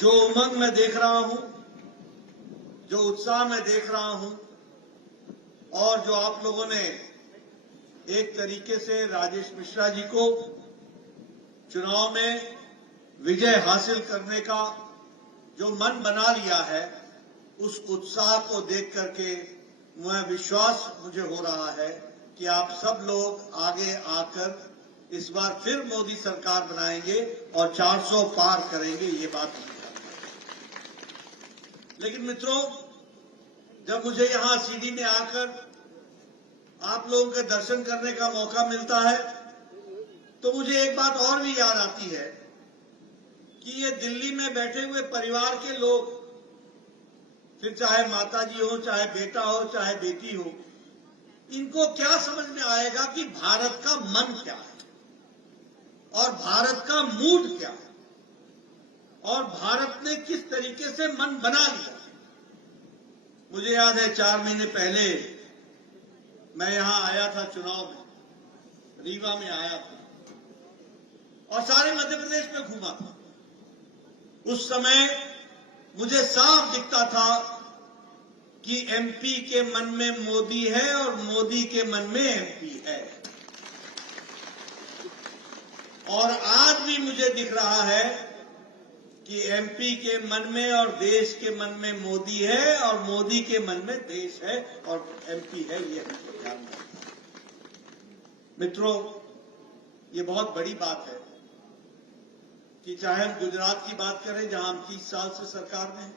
जो उमंग मैं देख रहा हूं, जो उत्साह मैं देख रहा हूं और जो आप लोगों ने एक तरीके से राजेश मिश्रा जी को चुनाव में विजय हासिल करने का जो मन बना लिया है, उस उत्साह को देख करके विश्वास मुझे हो रहा है कि आप सब लोग आगे आकर इस बार फिर मोदी सरकार बनाएंगे और 400 पार करेंगे, ये बात मुझे। लेकिन मित्रों, जब मुझे यहां सीडी में आकर आप लोगों के दर्शन करने का मौका मिलता है तो मुझे एक बात और भी याद आती है कि ये दिल्ली में बैठे हुए परिवार के लोग, फिर चाहे माताजी हो, चाहे बेटा हो, चाहे बेटी हो, इनको क्या समझ में आएगा कि भारत का मन क्या है और भारत का मूड क्या है और भारत ने किस तरीके से मन बना लिया। मुझे याद है 4 महीने पहले मैं यहां आया था, चुनाव में रीवा में आया था और सारे मध्य प्रदेश में घूमा था। उस समय मुझे साफ दिखता था कि एमपी के मन में मोदी है और मोदी के मन में एमपी है। और आज भी मुझे दिख रहा है कि एमपी के मन में और देश के मन में मोदी है और मोदी के मन में देश है और एमपी है, ये हमको ध्यान रखना है। मित्रों, ये बहुत बड़ी बात है कि चाहे हम गुजरात की बात करें जहां हम 30 साल से सरकार में हैं,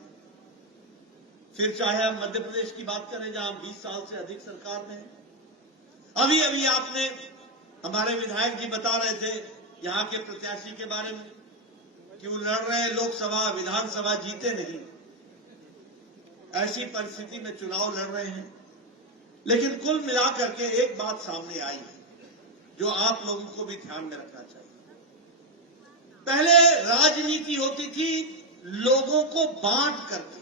फिर चाहे हम मध्य प्रदेश की बात करें जहां हम 20 साल से अधिक सरकार में हैं। अभी अभी आपने हमारे विधायक जी बता रहे थे यहां के प्रत्याशी के बारे में कि वो लड़ रहे हैं लोकसभा, विधानसभा जीते नहीं, ऐसी परिस्थिति में चुनाव लड़ रहे हैं। लेकिन कुल मिलाकर के एक बात सामने आई है जो आप लोगों को भी ध्यान में रखना चाहिए। पहले राजनीति होती थी लोगों को बांट करके।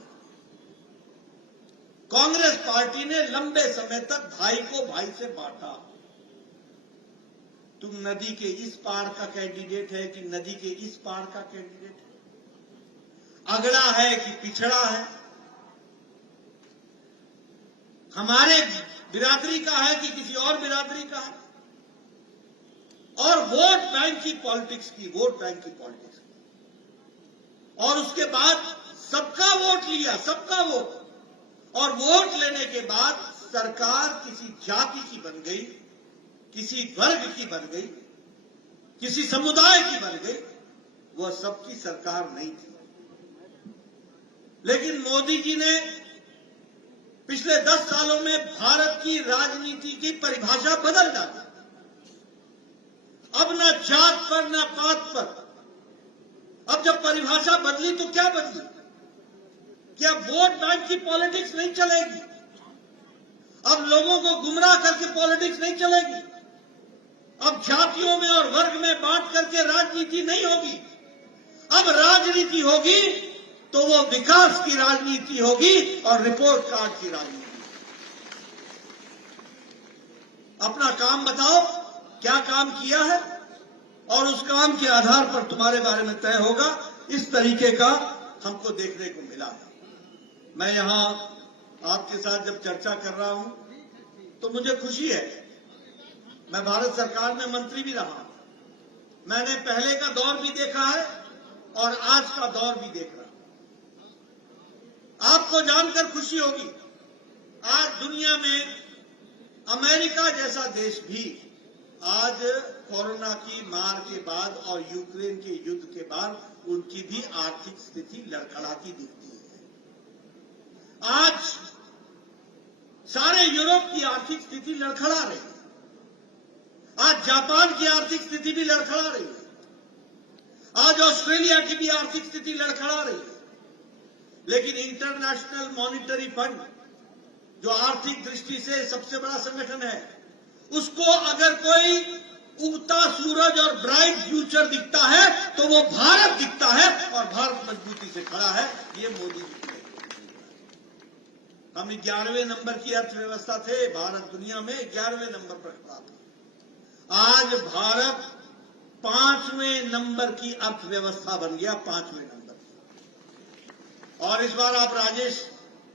कांग्रेस पार्टी ने लंबे समय तक भाई को भाई से बांटा। तुम नदी के इस पार का कैंडिडेट है कि नदी के इस पार का कैंडिडेट है, अगड़ा है कि पिछड़ा है, हमारे बिरादरी का है कि किसी और बिरादरी का है, और वोट बैंक की पॉलिटिक्स की, वोट बैंक की पॉलिटिक्स की। और उसके बाद सबका वोट लिया, सबका वोट, और वोट लेने के बाद सरकार किसी जाति की बन गई, किसी वर्ग की बन गई, किसी समुदाय की बन गई, वह सबकी सरकार नहीं थी। लेकिन मोदी जी ने पिछले 10 सालों में भारत की राजनीति की परिभाषा बदल डाली। अब न जात पर न पात पर। अब जब परिभाषा बदली तो क्या बदली? क्या वोट बैंक की पॉलिटिक्स नहीं चलेगी? अब लोगों को गुमराह करके पॉलिटिक्स नहीं चलेगी। अब जातियों में और वर्ग में बांट करके राजनीति नहीं होगी। अब राजनीति होगी तो वो विकास की राजनीति होगी और रिपोर्ट कार्ड की राजनीति। अपना काम बताओ, क्या काम किया है, और उस काम के आधार पर तुम्हारे बारे में तय होगा। इस तरीके का हमको देखने को मिला। मैं यहां आपके साथ जब चर्चा कर रहा हूं तो मुझे खुशी है। मैं भारत सरकार में मंत्री भी रहा हूं। मैंने पहले का दौर भी देखा है और आज का दौर भी देख रहा हूं। आपको जानकर खुशी होगी, आज दुनिया में अमेरिका जैसा देश भी आज कोरोना की मार के बाद और यूक्रेन के युद्ध के बाद उनकी भी आर्थिक स्थिति लड़खड़ाती दिखती है। आज सारे यूरोप की आर्थिक स्थिति लड़खड़ा रही है। आज जापान की आर्थिक स्थिति भी लड़खड़ा रही है। आज ऑस्ट्रेलिया की भी आर्थिक स्थिति लड़खड़ा रही है। लेकिन इंटरनेशनल मॉनिटरी फंड, जो आर्थिक दृष्टि से सबसे बड़ा संगठन है, उसको अगर कोई उगता सूरज और ब्राइट फ्यूचर दिखता है तो वो भारत दिखता है, और भारत मजबूती से खड़ा है। ये मोदी जी की। हम 11वें नंबर की अर्थव्यवस्था थे, भारत दुनिया में 11वें नंबर पर खड़ा था। आज भारत 5वें नंबर की अर्थव्यवस्था बन गया, 5वें नंबर। और इस बार आप राजेश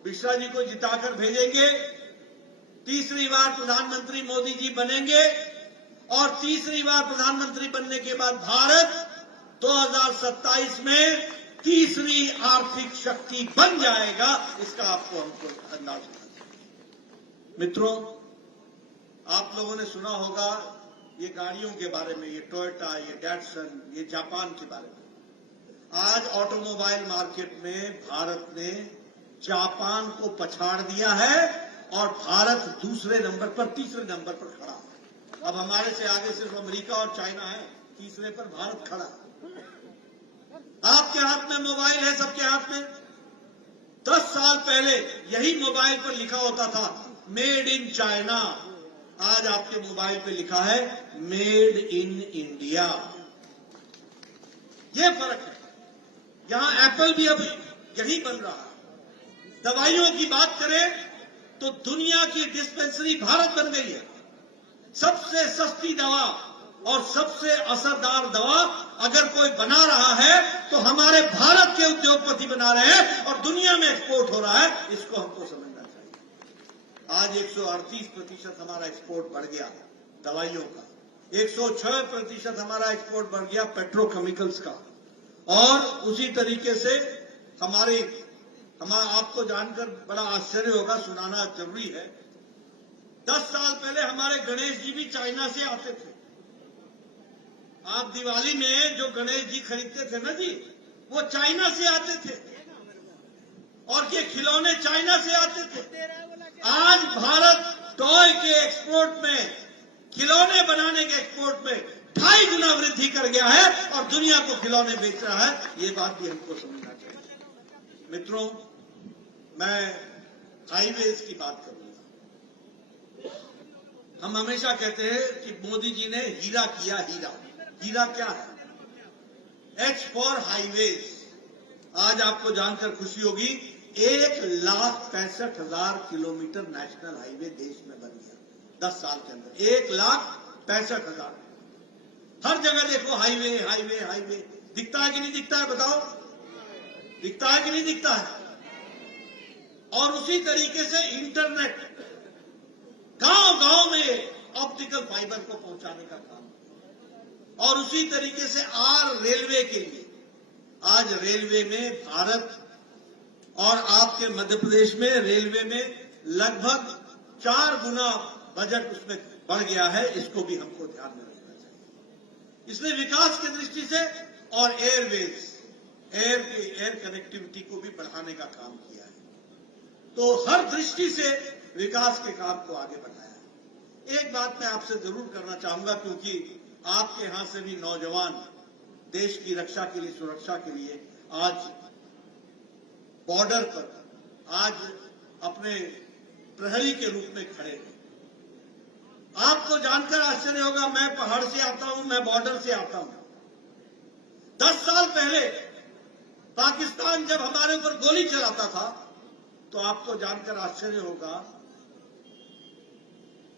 मिश्रा जी को जिताकर भेजेंगे, तीसरी बार प्रधानमंत्री मोदी जी बनेंगे और तीसरी बार प्रधानमंत्री बनने के बाद भारत 2027 में तीसरी आर्थिक शक्ति बन जाएगा, इसका आपको हमको अंदाज होगा। मित्रों, आप लोगों ने सुना होगा ये गाड़ियों के बारे में, ये टोयोटा, ये डैटसन, ये जापान के बारे में। आज ऑटोमोबाइल मार्केट में भारत ने जापान को पछाड़ दिया है और भारत दूसरे नंबर पर, तीसरे नंबर पर खड़ा है। अब हमारे से आगे सिर्फ अमेरिका और चाइना है, तीसरे पर भारत खड़ा है। आपके हाथ में मोबाइल है, सबके हाथ में। 10 साल पहले यही मोबाइल पर लिखा होता था मेड इन चाइना, आज आपके मोबाइल पे लिखा है मेड इन इंडिया। ये फर्क है। यहां एप्पल भी अब यही बन रहा है। दवाइयों की बात करें तो दुनिया की डिस्पेंसरी भारत बन गई है। सबसे सस्ती दवा और सबसे असरदार दवा अगर कोई बना रहा है तो हमारे भारत के उद्योगपति बना रहे हैं और दुनिया में एक्सपोर्ट हो रहा है। इसको हमको समझना चाहिए। आज 138% हमारा एक्सपोर्ट बढ़ गया दवाइयों का, 106% हमारा एक्सपोर्ट बढ़ गया पेट्रोकेमिकल्स का, और उसी तरीके से आपको जानकर बड़ा आश्चर्य होगा, सुनाना जरूरी है। 10 साल पहले हमारे गणेश जी भी चाइना से आते थे। आप दिवाली में जो गणेश जी खरीदते थे ना जी, वो चाइना से आते थे और ये खिलौने चाइना से आते थे। आज भारत टॉय के एक्सपोर्ट में, खिलौने बनाने के एक्सपोर्ट में 2.5 गुना वृद्धि कर गया है और दुनिया को खिलौने बेच रहा है। ये बात भी हमको समझना चाहिए। मित्रों, मैं हाईवेज की बात करूंगा। हम हमेशा कहते हैं कि मोदी जी ने हीरा किया, हीरा। हीरा क्या है? H for highways. आज आपको जानकर खुशी होगी 1,65,000 किलोमीटर नेशनल हाईवे देश में बन गया 10 साल के अंदर। 1,65,000। हर जगह देखो हाईवे हाईवे हाईवे। दिखता है कि नहीं दिखता है? बताओ, दिखता है कि नहीं दिखता है? और उसी तरीके से इंटरनेट गांव गांव में ऑप्टिकल फाइबर को पहुंचाने का काम, और उसी तरीके से रेलवे के लिए आज रेलवे में भारत और आपके मध्य प्रदेश में रेलवे में लगभग 4 गुना बजट उसमें बढ़ गया है। इसको भी हमको ध्यान में रखना चाहिए। इसने विकास की दृष्टि से और एयरवेज, एयर कनेक्टिविटी को भी बढ़ाने का काम किया है। तो हर दृष्टि से विकास के काम को आगे बढ़ाया है। एक बात मैं आपसे जरूर करना चाहूंगा, क्योंकि आपके यहां से भी नौजवान देश की रक्षा के लिए, सुरक्षा के लिए आज बॉर्डर पर आज अपने प्रहरी के रूप में खड़े हैं। आपको जानकर आश्चर्य होगा, मैं पहाड़ से आता हूं, मैं बॉर्डर से आता हूं। 10 साल पहले पाकिस्तान जब हमारे ऊपर गोली चलाता था तो आपको जानकर आश्चर्य होगा,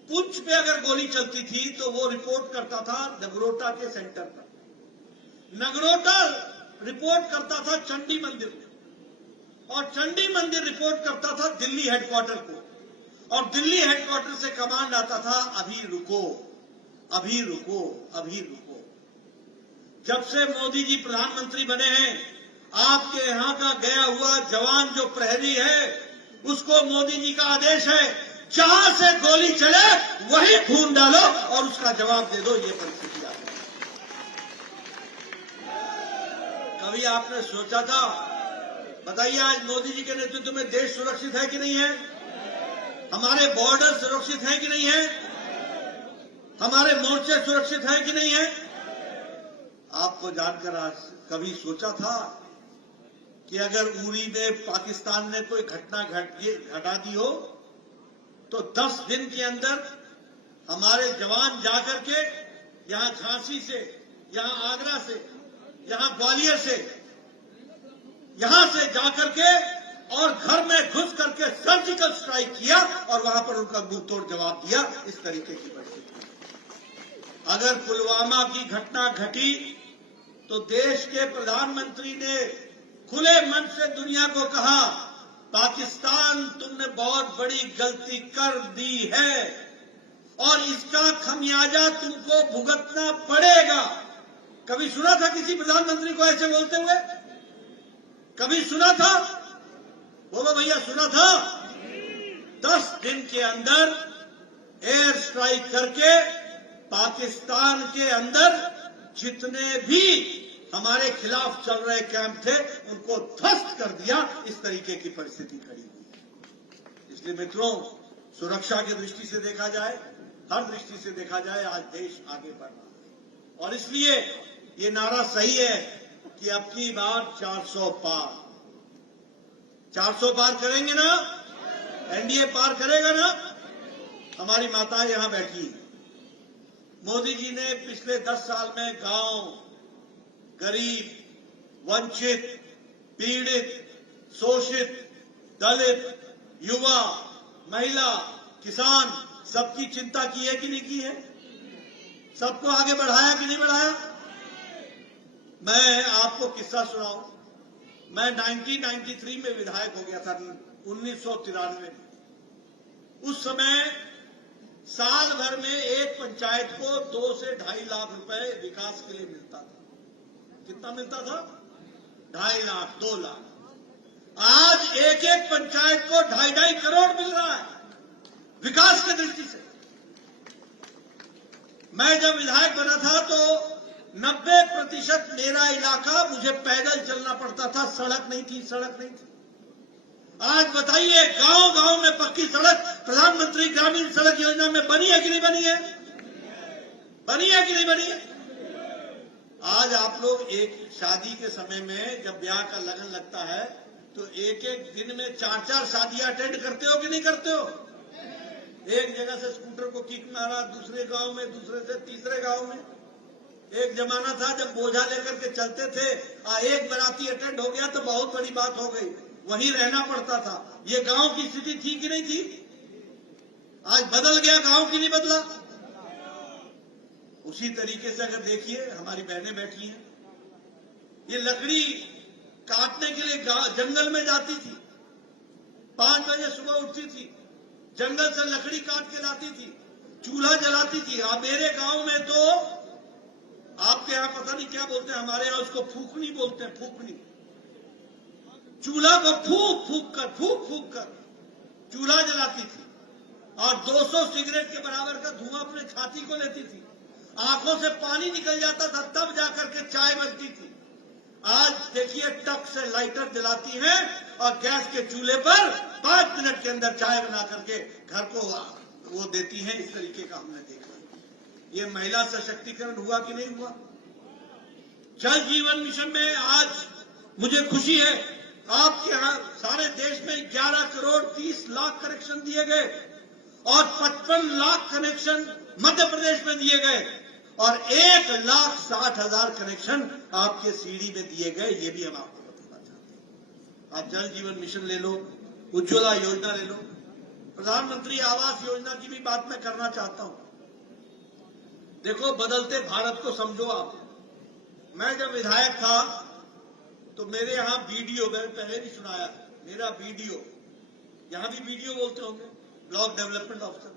पुंछ पे अगर गोली चलती थी तो वो रिपोर्ट करता था नगरोटा के सेंटर पर, नगरोटा रिपोर्ट करता था चंडी मंदिर को, और चंडी मंदिर रिपोर्ट करता था दिल्ली हेडक्वार्टर को, और दिल्ली हेडक्वार्टर से कमांड आता था अभी रुको, अभी रुको, अभी रुको। जब से मोदी जी प्रधानमंत्री बने हैं, आपके यहां का गया हुआ जवान जो प्रहरी है, उसको मोदी जी का आदेश है, जहां से गोली चले वही खून डालो और उसका जवाब दे दो। ये परिस्थिति आ गई। कभी आपने सोचा था? बताइए, आज मोदी जी के नेतृत्व में देश सुरक्षित है कि नहीं है? हमारे बॉर्डर सुरक्षित है कि नहीं है? हमारे मोर्चे सुरक्षित है कि नहीं है? आपको जानकर आज कभी सोचा था कि अगर उरी में पाकिस्तान ने कोई घटना घटा दी हो तो 10 दिन के अंदर हमारे जवान जाकर के यहां झांसी से, यहां आगरा से, यहां ग्वालियर से, यहां से जाकर के और घर में घुस करके सर्जिकल स्ट्राइक किया और वहां पर उनका मुंहतोड़ जवाब दिया। इस तरीके की परिस्थिति। अगर पुलवामा की घटना घटी तो देश के प्रधानमंत्री ने खुले मन से दुनिया को कहा, पाकिस्तान तुमने बहुत बड़ी गलती कर दी है और इसका खमियाजा तुमको भुगतना पड़ेगा। कभी सुना था किसी प्रधानमंत्री को ऐसे बोलते हुए? कभी सुना था? बोलो भैया, सुना था? 10 दिन के अंदर एयर स्ट्राइक करके पाकिस्तान के अंदर जितने भी हमारे खिलाफ चल रहे कैंप थे उनको ध्वस्त कर दिया। इस तरीके की परिस्थिति खड़ी हुई। इसलिए मित्रों, सुरक्षा की दृष्टि से देखा जाए, हर दृष्टि से देखा जाए, आज देश आगे बढ़ रहा है और इसलिए ये नारा सही है कि अब की बार 400 पार। 400 पार करेंगे ना? एनडीए पार करेगा ना? हमारी माताएं यहां बैठी हैं। मोदी जी ने पिछले 10 साल में गांव, गरीब, वंचित, पीड़ित, शोषित, दलित, युवा, महिला, किसान, सबकी चिंता की है कि नहीं की है? सबको आगे बढ़ाया कि नहीं बढ़ाया? मैं आपको किस्सा सुनाऊं। मैं 1993 में विधायक हो गया था, 1993 में। उस समय साल भर में एक पंचायत को 2 से 2.5 लाख रुपए विकास के लिए मिलता था। कितना मिलता था? 2.5 लाख, 2 लाख। आज एक एक पंचायत को 2.5 करोड़ मिल रहा है विकास की दृष्टि से। मैं जब विधायक बना था तो 90% मेरा इलाका मुझे पैदल चलना पड़ता था, सड़क नहीं थी। आज बताइए, गांव-गांव में पक्की सड़क प्रधानमंत्री ग्रामीण सड़क योजना में बनी है कि नहीं बनी है? बनी है कि नहीं बनी है? आज आप लोग एक शादी के समय में जब ब्याह का लगन लगता है तो एक एक दिन में 4-4 शादियां अटेंड करते हो कि नहीं करते हो? एक जगह से स्कूटर को किक मारा, दूसरे गांव में, दूसरे से तीसरे गांव में। एक जमाना था जब बोझा लेकर के चलते थे, एक बाराती अटेंड हो गया तो बहुत बड़ी बात हो गई, वहीं रहना पड़ता था। ये गांव की स्थिति थी कि नहीं थी? आज बदल गया, गांव की नहीं बदला। उसी तरीके से अगर देखिए, हमारी बहनें बैठी हैं, ये लकड़ी काटने के लिए जंगल में जाती थी, 5 बजे सुबह उठती थी, जंगल से लकड़ी काट के लाती थी, चूल्हा जलाती थी। अब मेरे गांव में तो आपके यहां पता नहीं क्या बोलते हैं, हमारे यहां उसको फूकनी बोलते हैं, फूकनी। चूल्हा को फूक फूक कर चूल्हा जलाती थी और 200 सिगरेट के बराबर का धुआं अपने छाती को लेती थी। आंखों से पानी निकल जाता था, तब जाकर के चाय बनती थी। आज देखिए, टक से लाइटर जलाती हैं और गैस के चूल्हे पर 5 मिनट के अंदर चाय बना करके घर को वो देती हैं। इस तरीके का हमने देखा। ये महिला सशक्तिकरण हुआ कि नहीं हुआ? जल जीवन मिशन में आज मुझे खुशी है, आपके यहां सारे देश में 11 करोड़ 30 लाख कनेक्शन दिए गए और 55 लाख कनेक्शन मध्य प्रदेश में दिए गए और 1,60,000 कनेक्शन आपके सीडी में दिए गए। ये भी हम आपको बताना चाहते हैं। आप जल जीवन मिशन ले लो, उज्ज्वला योजना ले लो, प्रधानमंत्री आवास योजना की भी बात मैं करना चाहता हूं। देखो, बदलते भारत को समझो आप। मैं जब विधायक था तो मेरे यहां बीडीओ, मैंने पहले भी सुनाया, मेरा बीडीओ, यहां भी बीडीओ बोलते होंगे, ब्लॉक डेवलपमेंट ऑफिसर,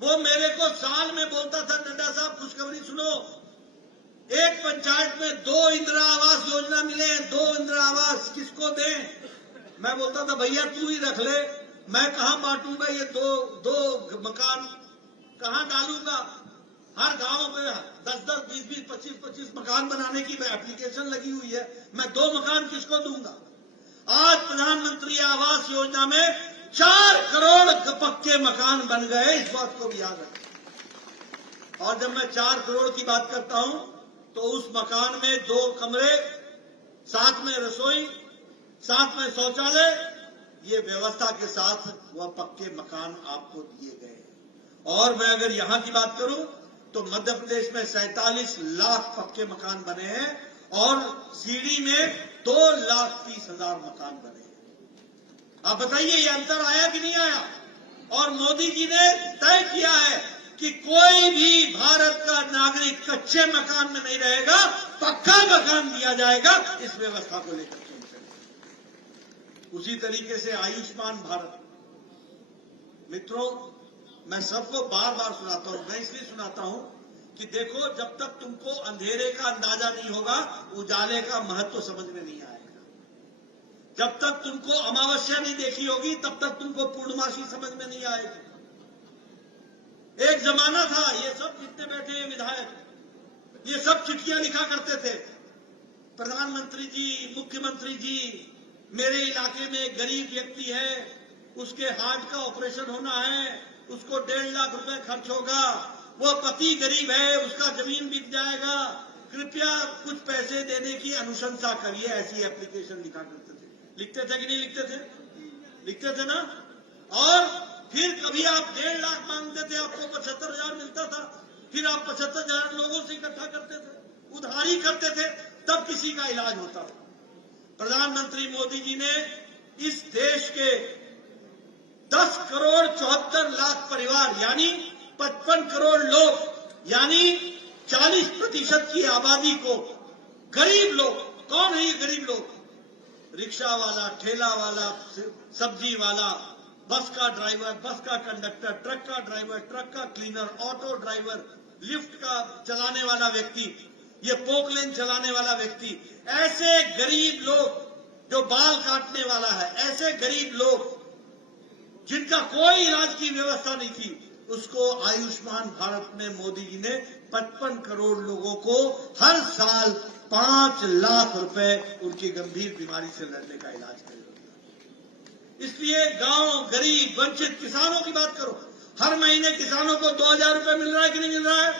वो मेरे को साल में बोलता था, नड्डा साहब खुशखबरी सुनो, एक पंचायत में 2 इंदिरा आवास योजना मिले, 2 इंदिरा आवास किसको दें? मैं बोलता था, भैया तू ही रख ले, मैं कहां बांटूंगा ये दो मकान, कहां डालूंगा? हर गांव में 10-10, 20-20, 25-25 मकान बनाने की एप्लीकेशन लगी हुई है, मैं 2 मकान किसको दूंगा? आज प्रधानमंत्री आवास योजना में 4 करोड़ पक्के मकान बन गए, इस बात को भी याद रखें। और जब मैं 4 करोड़ की बात करता हूं तो उस मकान में 2 कमरे, साथ में रसोई, साथ में शौचालय, ये व्यवस्था के साथ वह पक्के मकान आपको दिए गए। और मैं अगर यहां की बात करूं तो मध्य प्रदेश में 47 लाख पक्के मकान बने हैं और सीडी में 2,30,000 मकान बने हैं। आप बताइए, ये अंतर आया कि नहीं आया? और मोदी जी ने तय किया है कि कोई भी भारत का नागरिक कच्चे मकान में नहीं रहेगा, पक्का मकान दिया जाएगा। इस व्यवस्था को लेकर उसी तरीके से आयुष्मान भारत। मित्रों, मैं सबको बार बार सुनाता हूं, मैं इसलिए सुनाता हूं कि देखो, जब तक तुमको अंधेरे का अंदाजा नहीं होगा, उजाले का महत्व समझ में नहीं आएगा। जब तक तुमको अमावस्या नहीं देखी होगी, तब तक तुमको पूर्णमासी समझ में नहीं आएगी। एक जमाना था, ये सब जितने बैठे हैं विधायक, ये सब चिट्ठियां लिखा करते थे, प्रधानमंत्री जी, मुख्यमंत्री जी, मेरे इलाके में एक गरीब व्यक्ति है, उसके हार्ट का ऑपरेशन होना है, उसको 1.5 लाख रुपए खर्च होगा, वो पति गरीब है, उसका जमीन बिक जाएगा, कृपया कुछ पैसे देने की अनुशंसा करिए। ऐसी एप्लीकेशन लिखा करते थे। लिखते थे कि नहीं लिखते थे? लिखते थे ना। और फिर कभी आप 1.5 लाख मांगते थे, आपको 75,000 मिलता था, फिर आप 75,000 लोगों से इकट्ठा करते थे, उधारी करते थे, तब किसी का इलाज होता था। प्रधानमंत्री मोदी जी ने इस देश के 10 करोड़ 74 लाख परिवार, यानी 55 करोड़ लोग, यानी 40% की आबादी को, गरीब लोग, कौन है ये गरीब लोग? रिक्शा वाला, ठेला वाला, सब्जी वाला, बस का ड्राइवर, बस का कंडक्टर, ट्रक का ड्राइवर, ट्रक का क्लीनर, ऑटो ड्राइवर, लिफ्ट का चलाने वाला व्यक्ति, ये पोकलेन चलाने वाला व्यक्ति, ऐसे गरीब लोग, जो बाल काटने वाला है, ऐसे गरीब लोग जिनका कोई इलाज की व्यवस्था नहीं थी, उसको आयुष्मान भारत में मोदी जी ने 55 करोड़ लोगों को हर साल 5 लाख रुपए उनकी गंभीर बीमारी से लड़ने का इलाज कर। इसलिए गांव, गरीब, वंचित किसानों की बात करो, हर महीने किसानों को 2,000 रुपए मिल रहा है कि नहीं मिल रहा है?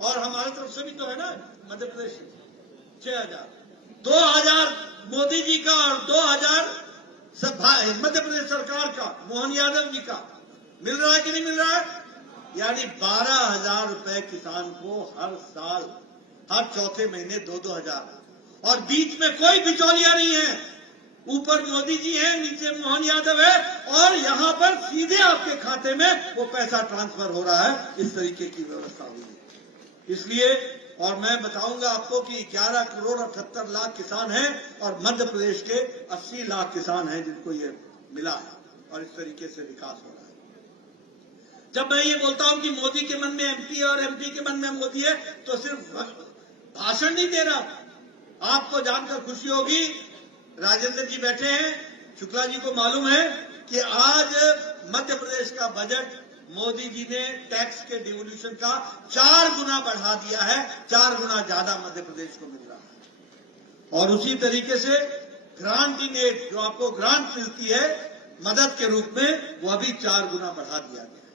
और हमारी तरफ से भी तो है ना, मध्य प्रदेश 6,000, 2,000 मोदी जी का और 2,000 मध्य प्रदेश सरकार का, मोहन यादव जी का मिल रहा है कि नहीं मिल रहा है? यानी 12,000 रुपए किसान को हर साल, हर चौथे महीने 2,000। और बीच में कोई बिचौलिया नहीं है, ऊपर मोदी जी हैं, नीचे मोहन यादव है, और यहां पर सीधे आपके खाते में वो पैसा ट्रांसफर हो रहा है। इस तरीके की व्यवस्था हुई है। इसलिए, और मैं बताऊंगा आपको कि 11 करोड़ 78 लाख किसान हैं, और मध्य प्रदेश के 80 लाख किसान हैं जिनको ये मिला है, और इस तरीके से विकास हो रहा है। जब मैं ये बोलता हूं कि मोदी के मन में एमपी और एमपी के मन में मोदी है, तो सिर्फ भाषण नहीं दे रहा। आपको जानकर खुशी होगी, राजेंद्र जी बैठे हैं, शुक्ला जी को मालूम है कि आज मध्य प्रदेश का बजट मोदी जी ने टैक्स के डिवोल्यूशन का 4 गुना बढ़ा दिया है, 4 गुना ज्यादा मध्य प्रदेश को मिल रहा है। और उसी तरीके से ग्रांटिंग एड, जो आपको ग्रांट मिलती है मदद के रूप में, वह भी 4 गुना बढ़ा दिया गया है।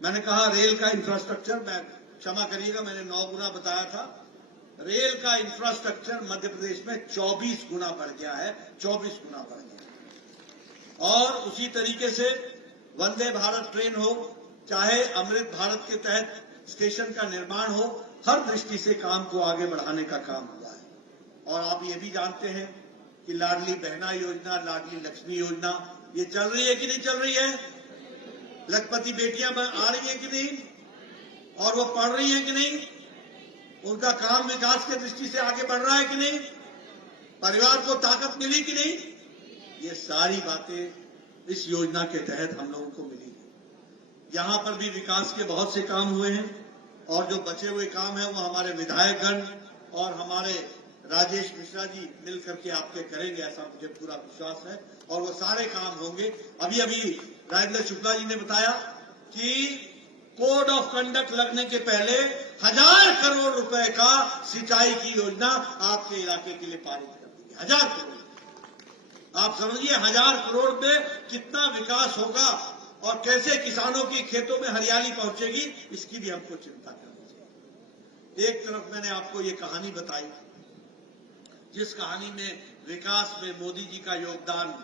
मैंने कहा रेल का इंफ्रास्ट्रक्चर, मैं क्षमा करिएगा, मैंने 9 गुना बताया था, रेल का इंफ्रास्ट्रक्चर मध्य प्रदेश में 24 गुना बढ़ गया है, 24 गुना बढ़ गया। और उसी तरीके से वंदे भारत ट्रेन हो, चाहे अमृत भारत के तहत स्टेशन का निर्माण हो, हर दृष्टि से काम को आगे बढ़ाने का काम हुआ है। और आप ये भी जानते हैं कि लाडली बहना योजना, लाडली लक्ष्मी योजना, ये चल रही है कि नहीं चल रही है? लखपति बेटियां आ रही है कि नहीं? और वो पढ़ रही है कि नहीं? उनका काम विकास की दृष्टि से आगे बढ़ रहा है कि नहीं? परिवार को ताकत मिली कि नहीं? ये सारी बातें इस योजना के तहत हम लोगों को मिली है। यहां पर भी विकास के बहुत से काम हुए हैं, और जो बचे हुए काम है वो हमारे विधायकगण और हमारे राजेश मिश्रा जी मिलकर के आपके करेंगे, ऐसा मुझे पूरा विश्वास है, और वो सारे काम होंगे। अभी राजेंद्र शुक्ला जी ने बताया कि कोड ऑफ कंडक्ट लगने के पहले 1,000 करोड़ रुपए का सिंचाई की योजना आपके इलाके के लिए पारित कर दी। 1,000 करोड़। आप समझिए 1,000 करोड़ में कितना विकास होगा, और कैसे किसानों की खेतों में हरियाली पहुंचेगी, इसकी भी हमको चिंता करनी चाहिए। एक तरफ मैंने आपको ये कहानी बताई, जिस कहानी में विकास में मोदी जी का योगदान,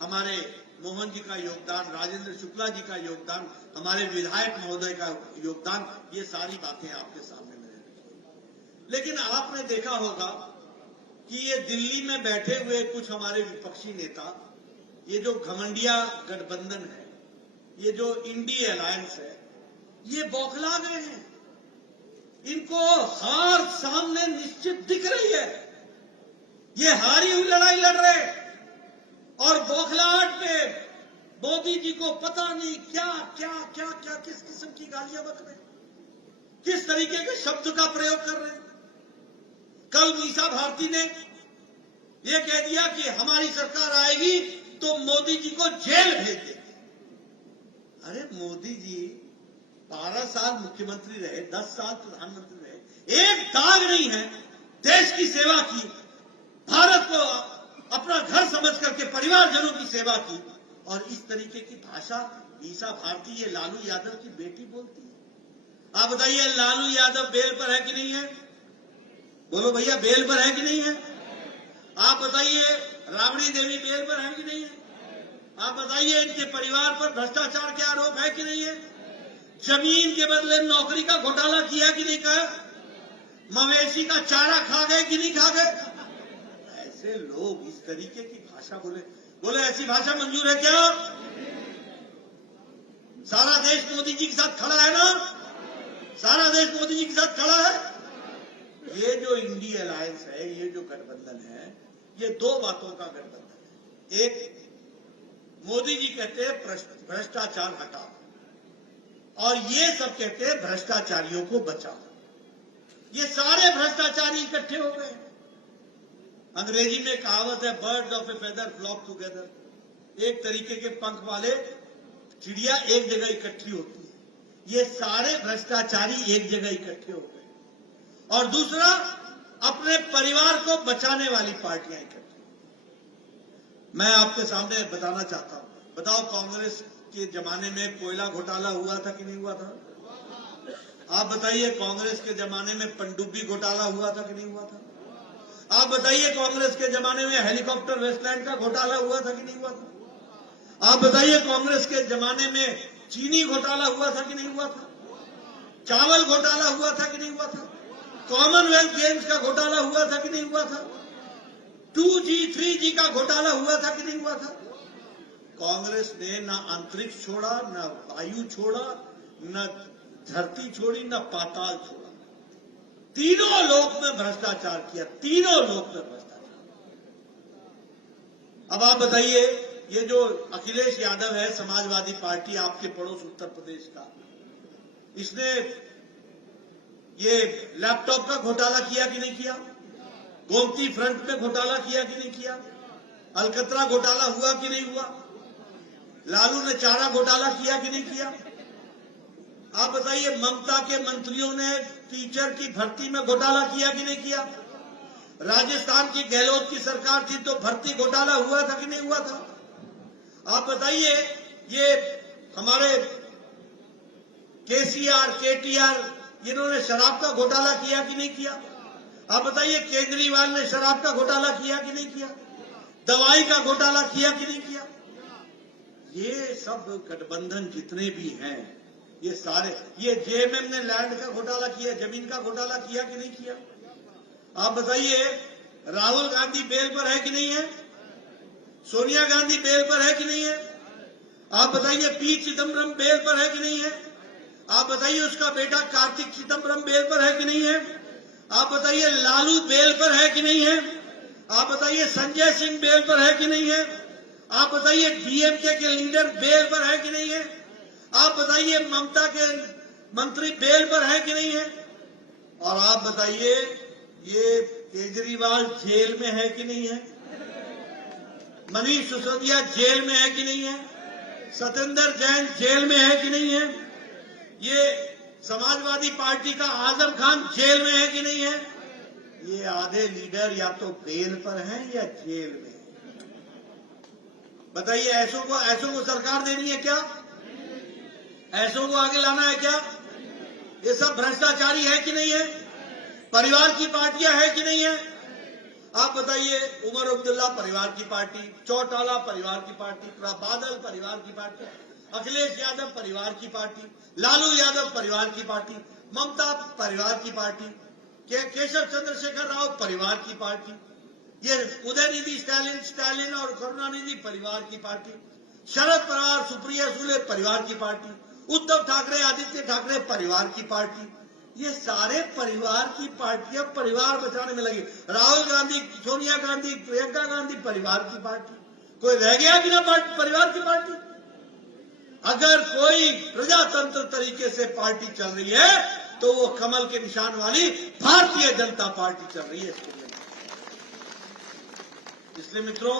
हमारे मोहन जी का योगदान, राजेंद्र शुक्ला जी का योगदान, हमारे विधायक महोदय का योगदान, ये सारी बातें आपके सामने मैंने रखी। लेकिन आपने देखा होगा कि ये दिल्ली में बैठे हुए कुछ हमारे विपक्षी नेता, ये जो घमंडिया गठबंधन है, ये जो इंडी अलायंस है, ये बौखला गए हैं। इनको हार सामने निश्चित दिख रही है। ये हारी हुई लड़ाई लड़ रहे, और बौखलाहट पे मोदी जी को पता नहीं क्या क्या क्या क्या किस किस्म की गालियां बक रहे, किस तरीके के शब्द का प्रयोग कर रहे हैं। कल मीसा भारती ने यह कह दिया कि हमारी सरकार आएगी तो मोदी जी को जेल भेज देगी। अरे मोदी जी 12 साल मुख्यमंत्री रहे, 10 साल प्रधानमंत्री रहे, एक दाग नहीं है, देश की सेवा की, भारत को अपना घर समझ करके परिवारजनों की सेवा की, और इस तरीके की भाषा मीसा भारती ये लालू यादव की बेटी बोलती है। आप बताइए लालू यादव बेल पर है कि नहीं है? बोलो भैया, बेल पर है कि नहीं है? आप बताइए राबड़ी देवी बेल पर है कि नहीं है? आप बताइए इनके परिवार पर भ्रष्टाचार के आरोप है कि नहीं है? जमीन के बदले नौकरी का घोटाला किया कि नहीं किया? मवेशी का चारा खा गए कि नहीं खा गए? ऐसे लोग इस तरीके की भाषा बोले ऐसी भाषा मंजूर है क्या? सारा देश मोदी जी के साथ खड़ा है ना? सारा देश मोदी जी के साथ खड़ा है। ये जो इंडी अलायंस है, ये जो गठबंधन है, ये दो बातों का गठबंधन है। एक, मोदी जी कहते हैं भ्रष्टाचार हटाओ, और ये सब कहते हैं भ्रष्टाचारियों को बचाओ। ये सारे भ्रष्टाचारी इकट्ठे हो गए। अंग्रेजी में कहावत है, birds of a feather flock together. एक तरीके के पंख वाले चिड़िया एक जगह इकट्ठी होती है। ये सारे भ्रष्टाचारी एक जगह इकट्ठे हो गए। और दूसरा, अपने परिवार को बचाने वाली पार्टियां इकट्ठी। मैं आपके सामने बताना चाहता हूं, बताओ कांग्रेस के जमाने में कोयला घोटाला हुआ था कि नहीं हुआ था? आप बताइए कांग्रेस के जमाने में पनडुब्बी घोटाला हुआ था कि नहीं हुआ था? आप बताइए कांग्रेस के जमाने में हेलीकॉप्टर वेस्टलैंड का घोटाला हुआ था कि नहीं हुआ था? आप बताइए कांग्रेस के जमाने में चीनी घोटाला हुआ था कि नहीं हुआ था? चावल घोटाला हुआ था कि नहीं हुआ था? कॉमनवेल्थ गेम्स का घोटाला हुआ था कि नहीं हुआ था? 2G 3G का घोटाला हुआ था कि नहीं हुआ था? कांग्रेस ने न अंतरिक्ष छोड़ा, न वायु छोड़ा, न धरती छोड़ी, न पाताल छोड़ा। तीनों लोक में भ्रष्टाचार किया, तीनों लोक में भ्रष्टाचार। अब आप बताइए, ये जो अखिलेश यादव है, समाजवादी पार्टी, आपके पड़ोस उत्तर प्रदेश का, इसने ये लैपटॉप का घोटाला किया कि नहीं किया? गोमती फ्रंट में घोटाला किया कि नहीं किया? अलकतरा घोटाला हुआ कि नहीं हुआ? लालू ने चारा घोटाला किया कि नहीं किया? आप बताइए ममता के मंत्रियों ने टीचर की भर्ती में घोटाला किया कि नहीं किया? राजस्थान की गहलोत की सरकार थी तो भर्ती घोटाला हुआ था कि नहीं हुआ था? आप बताइए ये हमारे केसीआर, केटीआर, इन्होंने शराब का घोटाला किया कि नहीं किया? आप बताइए केजरीवाल ने शराब का घोटाला किया कि नहीं किया? दवाई का घोटाला किया कि नहीं किया? ये सब गठबंधन जितने भी हैं, ये सारे, ये जेएमएम ने लैंड का घोटाला किया, जमीन का घोटाला किया कि नहीं किया? आप बताइए राहुल गांधी बेल पर है कि नहीं है? सोनिया गांधी बेल पर है कि नहीं है? आप बताइए पी चिदम्बरम बेल पर है कि नहीं है? आप बताइए उसका बेटा कार्तिक चिदम्बरम बेल पर है कि नहीं है? आप बताइए लालू बेल पर है कि नहीं है? आप बताइए संजय सिंह बेल पर है कि नहीं है? आप बताइए डीएमके के लीडर बेल पर है कि नहीं है? आप बताइए ममता के मंत्री बेल पर है कि नहीं है? और आप बताइए ये केजरीवाल जेल में है कि नहीं है? मनीष सिसोदिया जेल में है कि नहीं है? सत्येंद्र जैन जेल में है कि नहीं है? ये समाजवादी पार्टी का आजम खान जेल में है कि नहीं है? ये आधे लीडर या तो बेल पर हैं या जेल में हैं। बताइए ऐसों को सरकार देनी है क्या? ऐसों को आगे लाना है क्या? ये सब भ्रष्टाचारी है कि नहीं है? परिवार की पार्टियां है कि नहीं है? आप बताइए उमर अब्दुल्ला परिवार की पार्टी, चौटाला परिवार की पार्टी, बादल परिवार की पार्टी, अखिलेश यादव परिवार की पार्टी, लालू यादव परिवार की पार्टी, ममता परिवार की पार्टी, केशव चंद्रशेखर राव परिवार की पार्टी, ये उदयनिधि स्टालिन और करुणानिधि परिवार की पार्टी, शरद पवार सुप्रिया सुले परिवार की पार्टी, उद्धव ठाकरे आदित्य ठाकरे परिवार की पार्टी। ये सारे परिवार की पार्टियां परिवार बचाने में लगी। राहुल गांधी, सोनिया गांधी, प्रियंका गांधी परिवार की पार्टी, कोई रह गया बिना परिवार की पार्टी? अगर कोई प्रजातंत्र तरीके से पार्टी चल रही है तो वो कमल के निशान वाली भारतीय जनता पार्टी चल रही है। इसलिए मित्रों,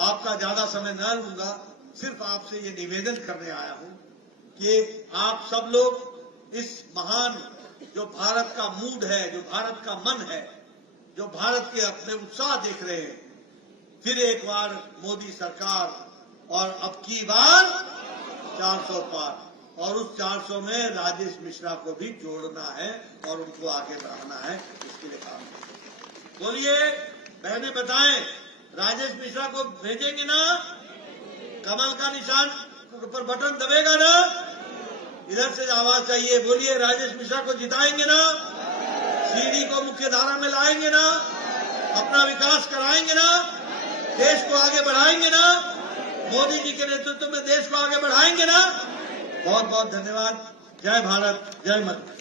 आपका ज्यादा समय न लूंगा, सिर्फ आपसे ये निवेदन करने आया हूं कि आप सब लोग इस महान जो भारत का मूड है, जो भारत का मन है, जो भारत के अपने उत्साह देख रहे हैं, फिर एक बार मोदी सरकार और अब की बार 400 पार, और उस 400 में राजेश मिश्रा को भी जोड़ना है और उनको आगे बढ़ाना है। इसके लिए काम बोलिए, बहनें बताएं, राजेश मिश्रा को भेजेंगे ना? कमल का निशान पर बटन दबेगा ना? इधर से आवाज चाहिए, बोलिए राजेश मिश्रा को जिताएंगे ना? सीडी को मुख्य धारा में लाएंगे ना? अपना विकास कराएंगे ना? देश को आगे बढ़ाएंगे ना? मोदी जी के नेतृत्व में देश को आगे बढ़ाएंगे ना? बहुत बहुत धन्यवाद। जय भारत, जय माता।